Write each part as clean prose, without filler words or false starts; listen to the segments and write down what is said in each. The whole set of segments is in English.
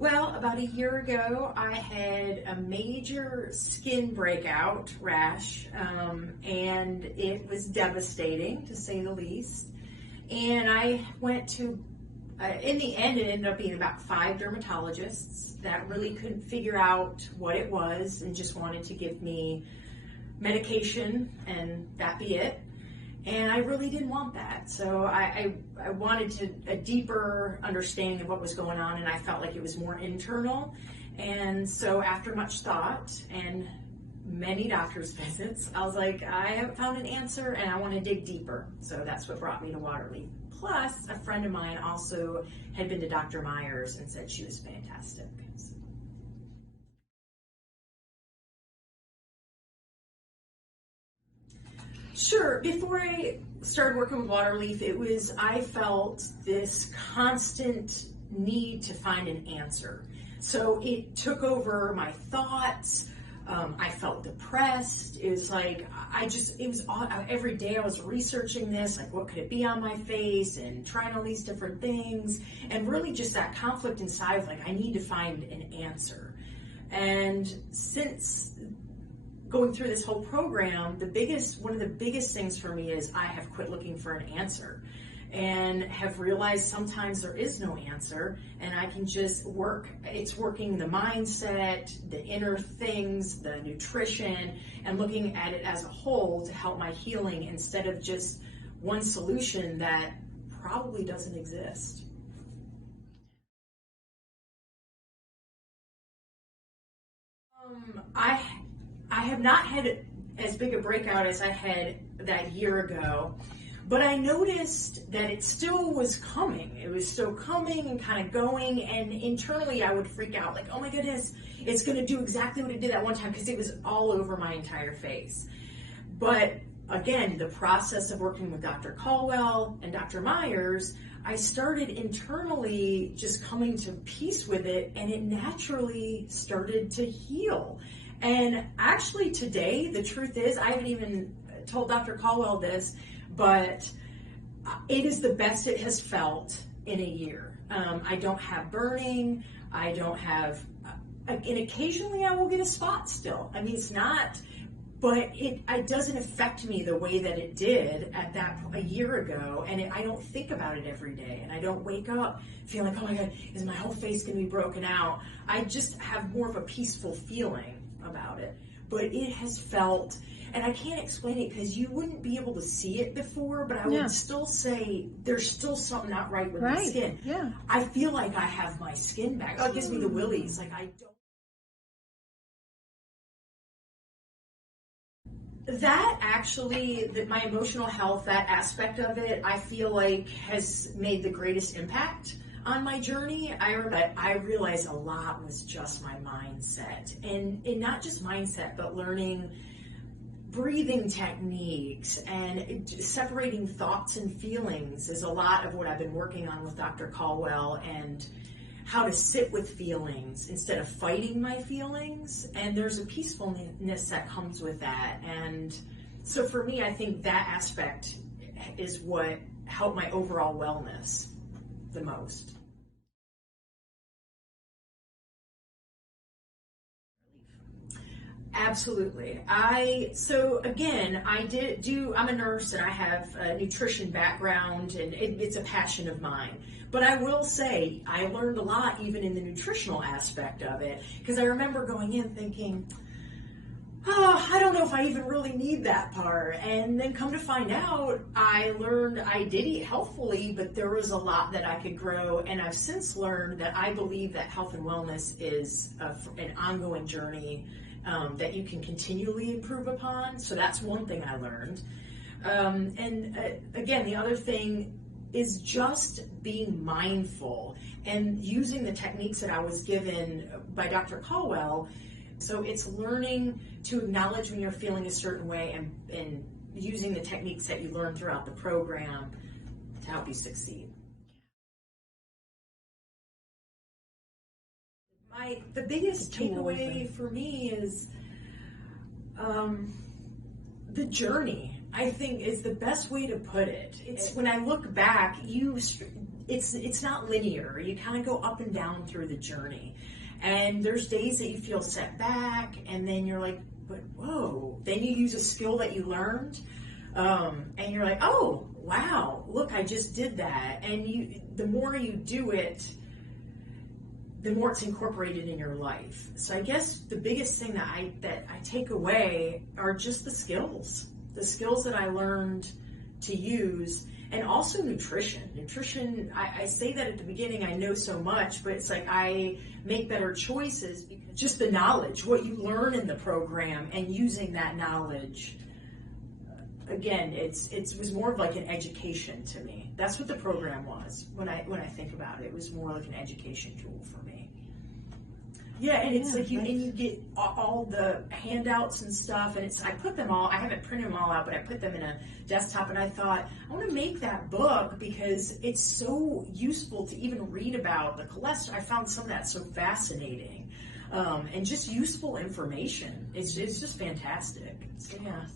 Well, about a year ago, I had a major skin breakout rash, and it was devastating to say the least. And I went to, in the end, it ended up being about 5 dermatologists that really couldn't figure out what it was and just wanted to give me medication and that be it. And I really didn't want that. So I wanted a deeper understanding of what was going on, and I felt like it was more internal. And so after much thought and many doctor's visits, I was like, I haven't found an answer and I want to dig deeper. So that's what brought me to Waterleaf. Plus, a friend of mine also had been to Dr. Myers and said she was fantastic. Sure. Before I started working with Waterleaf, I felt this constant need to find an answer. So it took over my thoughts. I felt depressed. It was like, every day I was researching this, like what could it be on my face and trying all these different things. And really just that conflict inside of like, I need to find an answer. And since going through this whole program, one of the biggest things for me is I have quit looking for an answer and have realized sometimes there is no answer and I can just work. It's working the mindset, the inner things, the nutrition, and looking at it as a whole to help my healing instead of just one solution that probably doesn't exist. I have not had as big a breakout as I had that year ago, but I noticed that it still was coming. It was still coming and kind of going, and internally I would freak out like, oh my goodness, it's going to do exactly what it did that one time because it was all over my entire face. But again, the process of working with Dr. Caldwell and Dr. Myers, I started internally just coming to peace with it, and it naturally started to heal. And actually today, the truth is, I haven't even told Dr. Caldwell this, but it is the best it has felt in a year. I don't have burning, I don't have, and occasionally I will get a spot still. I mean, it's not, but it doesn't affect me the way that it did a year ago, and I don't think about it every day, and I don't wake up feeling like, oh my God, is my whole face gonna be broken out? I just have more of a peaceful feeling about it. But it has felt, and I can't explain it because you wouldn't be able to see it before, but I would still say there's still something not right with my skin. Yeah. I feel like I have my skin back. Oh, it gives me the willies. Like I don't. That actually, my emotional health, that aspect of it, I feel like has made the greatest impact on my journey. I realized a lot was just my mindset, and not just mindset, but learning breathing techniques and separating thoughts and feelings is a lot of what I've been working on with Dr. Caldwell, and how to sit with feelings instead of fighting my feelings. And there's a peacefulness that comes with that. And so for me, I think that aspect is what helped my overall wellness the most. Absolutely. I'm a nurse and I have a nutrition background, and it's a passion of mine. But I will say, I learned a lot even in the nutritional aspect of it, because I remember going in thinking, oh, I don't know if I even really need that part. And then come to find out, I learned I did eat healthfully, but there was a lot that I could grow. And I've since learned that I believe that health and wellness is an ongoing journey that you can continually improve upon. So that's one thing I learned. Again, the other thing is just being mindful and using the techniques that I was given by Dr. Caldwell. So it's learning to acknowledge when you're feeling a certain way, and using the techniques that you learn throughout the program to help you succeed. The biggest takeaway for me is the journey, I think, is the best way to put it. It's when I look back, it's not linear. You kind of go up and down through the journey. And there's days that you feel set back, and then you're like, but whoa. Then you use a skill that you learned, and you're like, oh, wow, look, I just did that. And the more you do it, the more it's incorporated in your life. So I guess the biggest thing that I take away are just the skills that I learned to use, and also nutrition. Nutrition, I say that at the beginning, I know so much, but it's like I make better choices because just the knowledge, what you learn in the program, and using that knowledge. Again, it was more of like an education to me. That's what the program was. When I think about it, it was more like an education tool for me. Yeah, and it's like you get all the handouts and stuff, and I put them all. I haven't printed them all out, but I put them in a desktop, and I thought I want to make that book because it's so useful to even read about the cholesterol. I found some of that so fascinating, and just useful information. It's just fantastic. So, yeah.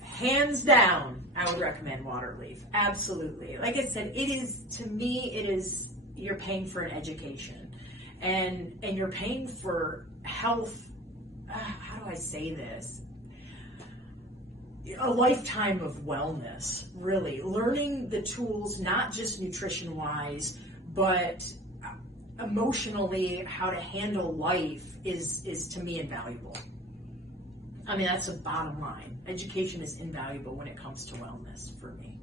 Hands down, I would recommend Waterleaf. Absolutely. Like I said, to me, you're paying for an education. And you're paying for health, how do I say this? A lifetime of wellness, really. Learning the tools, not just nutrition-wise, but emotionally, how to handle life is to me invaluable. I mean, that's the bottom line. Education is invaluable when it comes to wellness for me.